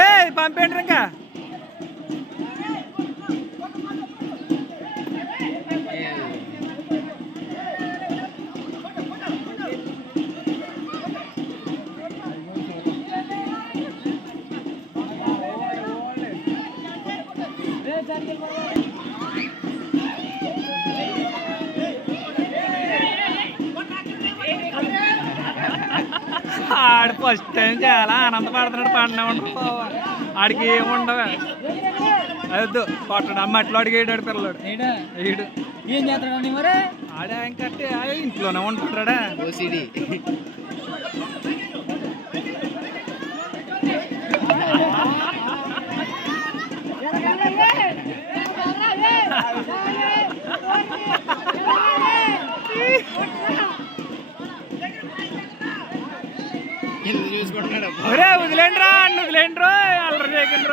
ఏ పంపేండి ఇంకా ఆడు first time చాలా ఆనందపడుతున్నాడు. పండుగ ఉండవు ఆడికి ఏముండవు. అద్దు కొట్టడు అమ్మ అట్లా అడిగేడాడు పిల్లడు ఏడు ఏం చేస్తాడు మరి ఆడే ఇంకట్టే ఇంట్లోనే ఉంటుంటాడా. చూసుకుంటున్నాడు. వదిలేండి రా అల్లరి చేయకండి.